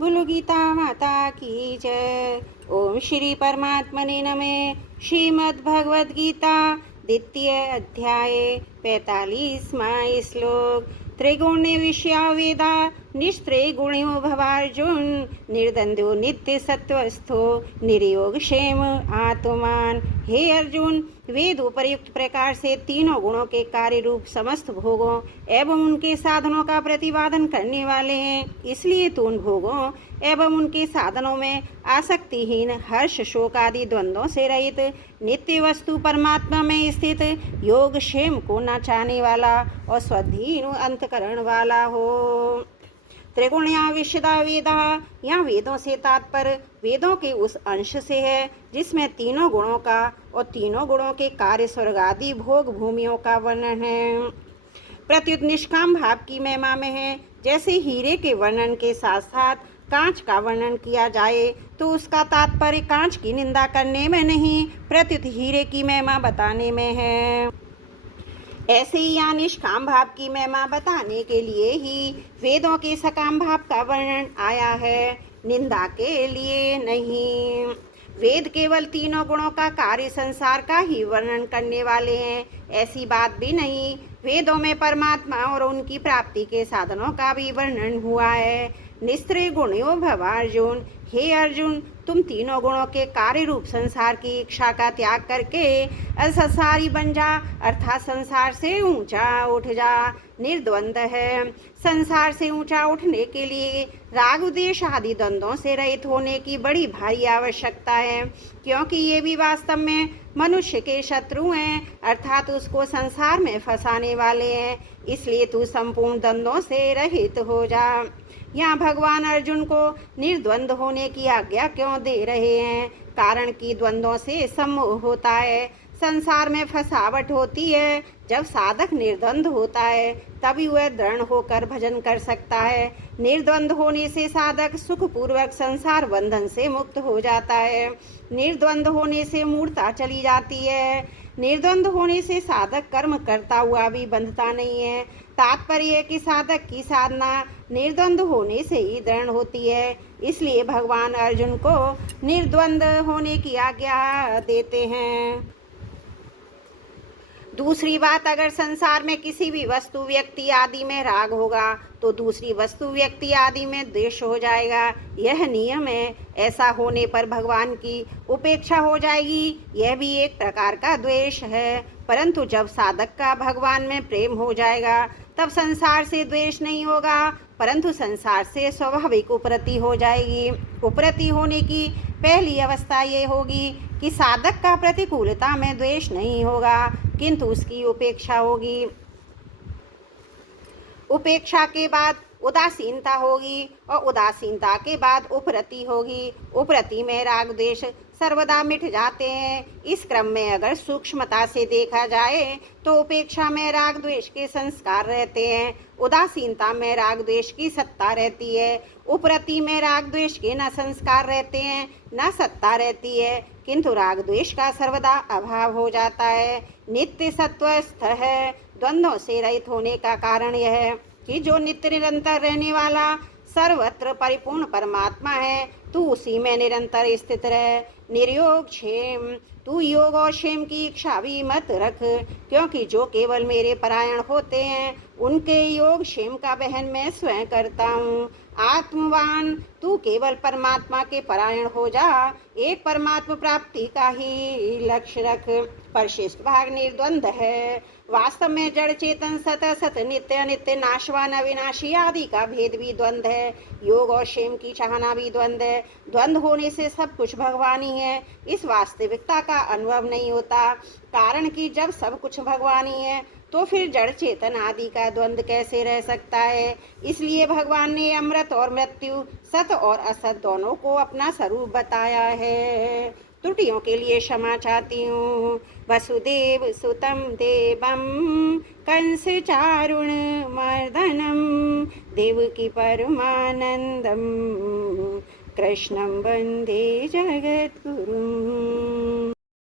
बोलो गीता माता की जय। ओम श्री परमात्मने नमः। श्रीमद् भगवद गीता द्वितीय अध्याय 45वां श्लोक। त्रिगुण्य विषया वेदा निस्त्रिगुण्यो भवार्जुन निर्द्वंद्वो नित्य सत्वस्थो निर्योग क्षेम आत्मान। हे अर्जुन, वेद उपयुक्त प्रकार से तीनों गुणों के कार्य रूप समस्त भोगों एवं उनके साधनों का प्रतिपादन करने वाले हैं। इसलिए तू उन भोगों एवं उनके साधनों में आसक्तिहीन, हर्ष शोक आदि द्वंद्वों से रहित, नित्य वस्तु परमात्मा में स्थित, योग क्षेम को न चाहने वाला और स्वधीन अंतकरण वाला हो। त्रिगुण्या विशदा वेदा, यहाँ वेदों से तात्पर्य वेदों के उस अंश से है जिसमें तीनों गुणों का और तीनों गुणों के कार्य स्वर्ग आदि भोग भूमियों का वर्णन है। प्रत्युत निष्काम भाव की महिमा में है। जैसे हीरे के वर्णन के साथ साथ कांच का वर्णन किया जाए तो उसका तात्पर्य कांच की निंदा करने में नहीं, प्रत्युत हीरे की महिमा बताने में है। ऐसे ही यहाँ निष्काम भाव की महिमा बताने के लिए ही वेदों के सकाम भाव का वर्णन आया है, निंदा के लिए नहीं। वेद केवल तीनों गुणों का कार्य संसार का ही वर्णन करने वाले हैं, ऐसी बात भी नहीं। वेदों में परमात्मा और उनकी प्राप्ति के साधनों का भी वर्णन हुआ है। निस्त्रिय गुणयो भव अर्जुन, हे अर्जुन, तुम तीनों गुणों के कार्य रूप संसार की इच्छा का त्याग करके असंसारी बन जा, अर्थात संसार से ऊंचा उठ जा। निर्द्वंद है। संसार से ऊंचा उठने के लिए राग द्वेष आदि द्वंद्वों से रहित होने की बड़ी भारी आवश्यकता है, क्योंकि ये भी वास्तव में मनुष्य के शत्रु हैं, अर्थात उसको संसार में फंसाने वाले हैं। इसलिए तू संपूर्ण द्वंद्वों से रहित हो जा। यहाँ भगवान अर्जुन को निर्द्वंद होने की आज्ञा क्यों दे रहे हैं? कारण कि द्वंद्वों से सम्मोह होता है, संसार में फंसावट होती है। जब साधक निर्द्वंद होता है तभी वह दृढ़ होकर भजन कर सकता है। निर्द्वंद होने से साधक सुखपूर्वक संसार बंधन से मुक्त हो जाता है। निर्द्वंद होने से मूर्छा चली जाती है। निर्द्वंद होने से साधक कर्म करता हुआ भी बंधता नहीं है। तात्पर्य है कि साधक की साधना निर्द्वंद होने से ही दृढ़ होती है। इसलिए भगवान अर्जुन को निर्द्वंद होने की आज्ञा देते हैं। दूसरी बात, अगर संसार में किसी भी वस्तु व्यक्ति आदि में राग होगा तो दूसरी वस्तु व्यक्ति आदि में द्वेष हो जाएगा। यह नियम है। ऐसा होने पर भगवान की उपेक्षा हो जाएगी, यह भी एक प्रकार का द्वेष है। परंतु जब साधक का भगवान में प्रेम हो जाएगा तब संसार से द्वेष नहीं होगा, परंतु संसार से स्वाभाविक उपरति हो जाएगी। उपरति होने की पहली अवस्था ये होगी कि साधक का प्रतिकूलता में द्वेष नहीं होगा, किंतु उसकी उपेक्षा होगी। उपेक्षा के बाद उदासीनता होगी और उदासीनता के बाद उपरति होगी। उपरति में राग द्वेष सर्वदा मिट जाते हैं। इस क्रम में अगर सूक्ष्मता से देखा जाए तो उपेक्षा में राग द्वेष के संस्कार रहते हैं, उदासीनता में राग द्वेष की सत्ता रहती है, उपरति में राग द्वेष के न संस्कार रहते हैं न सत्ता रहती है, किंतु राग द्वेष का सर्वदा अभाव हो जाता है। नित्य सत्वस्थ है। द्वंद्वों से रहित होने का कारण यह है कि जो नित्य निरंतर रहने वाला सर्वत्र परिपूर्ण परमात्मा है, तू उसी में निरंतर स्थित रहे। निर्योग क्षेम, तू योग और क्षेम की इच्छा भी मत रख, क्योंकि जो केवल मेरे परायण होते हैं उनके योग क्षेम का वहन मैं स्वयं करता हूँ। आत्मवान, तू केवल परमात्मा के परायण हो जा। एक परमात्मा प्राप्ति का ही लक्ष्य रख। परिशिष्ट भाग निर्द्वंद है। वास्तव में जड़ चेतन सत असत नित्य अनित्य नाशवान अविनाशी आदि का भेद भी द्वंद है। योग और क्षेम की चाहना भी द्वंद है। द्वंद होने से सब कुछ भगवान ही है, इस वास्तविकता का अनुभव नहीं होता। कारण कि जब सब कुछ भगवान ही है तो फिर जड़ चेतन आदि का द्वंद कैसे रह सकता है? इसलिए भगवान ने अमृत और मृत्यु, सत और असत दोनों को अपना स्वरूप बताया है। त्रुटियों के लिए क्षमा चाहती हूँ। वसुदेव सुतम देवम कंस चारुण मर्दनम देवकी परमानंदम कृष्णं वंदे जगद्गुरुम्।